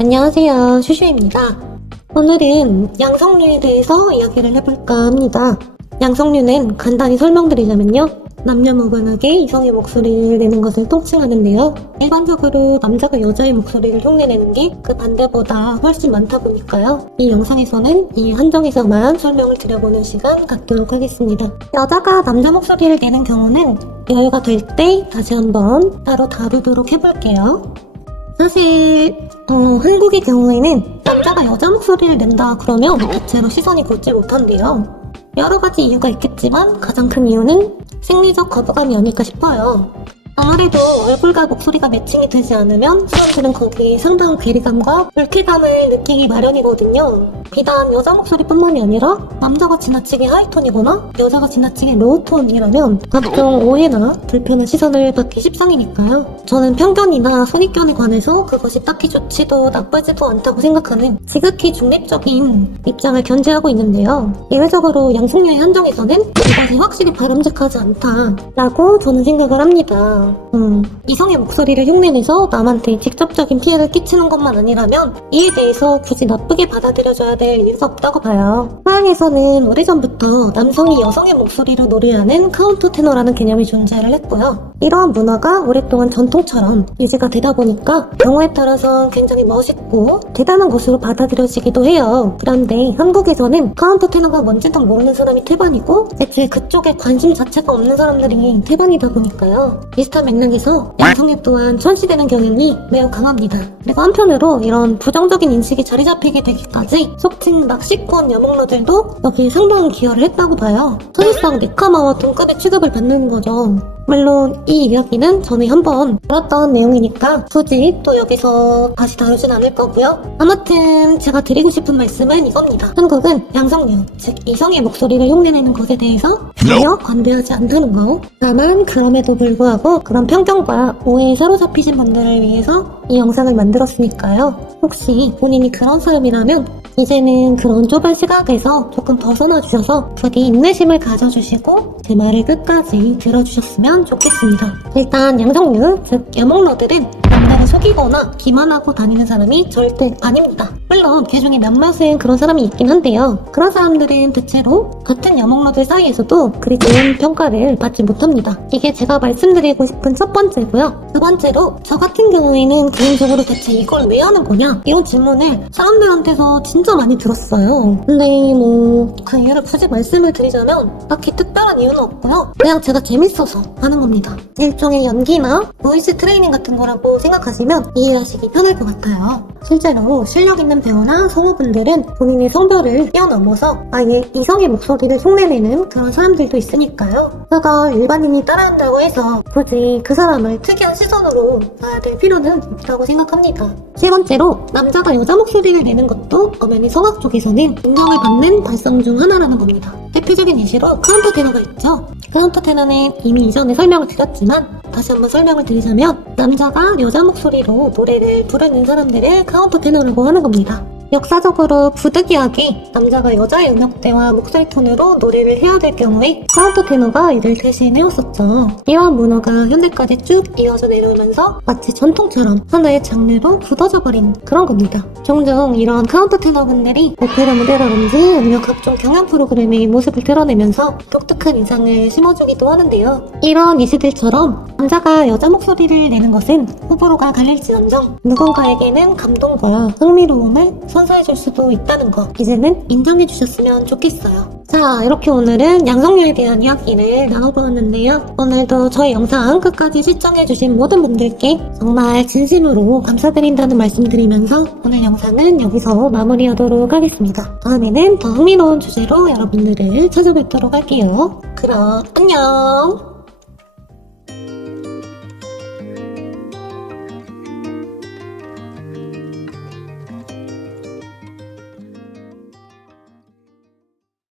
안녕하세요, 슈슈입니다. 오늘은 양성류에 대해서 이야기를 해볼까 합니다. 양성류는 간단히 설명드리자면요, 남녀무관하게 이성의 목소리를 내는 것을 통칭하는데요. 일반적으로 남자가 여자의 목소리를 흉내내는 게 그 반대보다 훨씬 많다 보니까요. 이 영상에서는 이 한정에서만 설명을 드려보는 시간 갖도록 하겠습니다. 여자가 남자 목소리를 내는 경우는 여유가 될 때 다시 한번 따로 다루도록 해볼게요. 사실 한국의 경우에는 남자가 여자 목소리를 낸다 그러면 대체로 시선이 걷지 못한대요. 여러 가지 이유가 있겠지만 가장 큰 이유는 생리적 거부감이 아닐까 싶어요. 아무래도 얼굴과 목소리가 매칭이 되지 않으면 사람들은 거기에 상당한 괴리감과 불쾌감을 느끼기 마련이거든요. 비단 여자 목소리뿐만이 아니라 남자가 지나치게 하이톤이거나 여자가 지나치게 로우톤이라면 각종 오해나 불편한 시선을 받기 십상이니까요. 저는 편견이나 선입견에 관해서 그것이 딱히 좋지도 나쁘지도 않다고 생각하는 지극히 중립적인 입장을 견지하고 있는데요. 예외적으로 양성류의 한정에서는 이것이 확실히 바람직하지 않다라고 저는 생각을 합니다. 이성의 목소리를 흉내내서 남한테 직접적인 피해를 끼치는 것만 아니라면 이에 대해서 굳이 나쁘게 받아들여줘야 될 이유가 없다고 봐요. 서양에서는 오래전부터 남성이 여성의 목소리로 노래하는 카운터 테너라는 개념이 존재를 했고요. 이러한 문화가 오랫동안 전통처럼 유지가 되다 보니까 경우에 따라서 굉장히 멋있고 대단한 것으로 받아들여지기도 해요. 그런데 한국에서는 카운터 테너가 뭔지도 모르는 사람이 태반이고 대체 그쪽에 관심 자체가 없는 사람들이 태반이다 보니까요. 비슷한 맥락에서 양성류 또한 천시되는 경향이 매우 강합니다. 그리고 한편으로 이런 부정적인 인식이 자리 잡히게 되기까지 속칭 낚시꾼 여목러들도 여기에 상당한 기여를 했다고 봐요. 사실상 네카마와 동급의 취급을 받는 거죠. 물론 이 이야기는 전에 한번 다뤘던 내용이니까 굳이 또 여기서 다시 다루진 않을 거고요. 아무튼 제가 드리고 싶은 말씀은 이겁니다. 한국은 양성류, 즉 이성의 목소리를 흉내내는 것에 대해서 전혀 관대하지 않다는 거. 다만 그럼에도 불구하고 그런 편견과 오해에 사로잡히신 분들을 위해서 이 영상을 만들었으니까요. 혹시 본인이 그런 사람이라면 이제는 그런 좁은 시각에서 조금 벗어나 주셔서 부디 인내심을 가져주시고 제 말을 끝까지 들어주셨으면 좋겠습니다. 일단 양성류, 즉 여목러들은 남들을 속이거나 기만하고 다니는 사람이 절대 아닙니다. 물론 그 중에 몇몇은 그런 사람이 있긴 한데요. 그런 사람들은 대체로 같은 여목러들 사이에서도 그리 좋은 평가를 받지 못합니다. 이게 제가 말씀드리고 싶은 첫 번째고요. 두 번째로 저 같은 경우에는 개인적으로 대체 이걸 왜 하는 거냐? 이런 질문을 사람들한테서 진짜 많이 들었어요. 근데 그 이유를 굳이 말씀을 드리자면 딱히 특별한 이유는 없고요. 그냥 제가 재밌어서 하는 겁니다. 일종의 연기나 보이스 트레이닝 같은 거라고 생각하시면 이해하시기 편할 것 같아요. 실제로 실력 있는 배우나 성우분들은 본인의 성별을 뛰어넘어서 아예 이성의 목소리를 흉내내는 그런 사람들도 있으니까요. 그가 일반인이 따라한다고 해서 굳이 그 사람을 특이한 시선으로 봐야 될 필요는 없다고 생각합니다. 세 번째로 남자가 여자 목소리를 내는 것도 엄연히 성악 쪽에서는 인정을 받는 발성 중 하나라는 겁니다. 대표적인 예시로 카운터 테너가 있죠. 카운터 테너는 이미 이전에 설명을 드렸지만 다시 한번 설명을 드리자면 남자가 여자 목소리로 노래를 부르는 사람들을 카운터 테너라고 하는 겁니다. 역사적으로 부득이하게 남자가 여자의 음역대와 목소리 톤으로 노래를 해야 될 경우에 카운터 테너가 이를 대신해왔었죠. 이러한 문화가 현대까지 쭉 이어져 내려오면서 마치 전통처럼 하나의 장르로 굳어져 버린 그런 겁니다. 종종 이러한 카운터 테너분들이 오페라 무대라든지 아니면 각종 경연 프로그램의 모습을 드러내면서 독특한 인상을 심어주기도 하는데요. 이런 이슈들처럼 남자가 여자 목소리를 내는 것은 호불호가 갈릴지언정 누군가에게는 감동과 흥미로움을 선사해줄 수도 있다는 거 이제는 인정해주셨으면 좋겠어요. 자, 이렇게 오늘은 양성류에 대한 이야기를 나눠보았는데요. 오늘도 저희 영상 끝까지 시청해주신 모든 분들께 정말 진심으로 감사드린다는 말씀드리면서 오늘 영상은 여기서 마무리하도록 하겠습니다. 다음에는 더 흥미로운 주제로 여러분들을 찾아뵙도록 할게요. 그럼 안녕!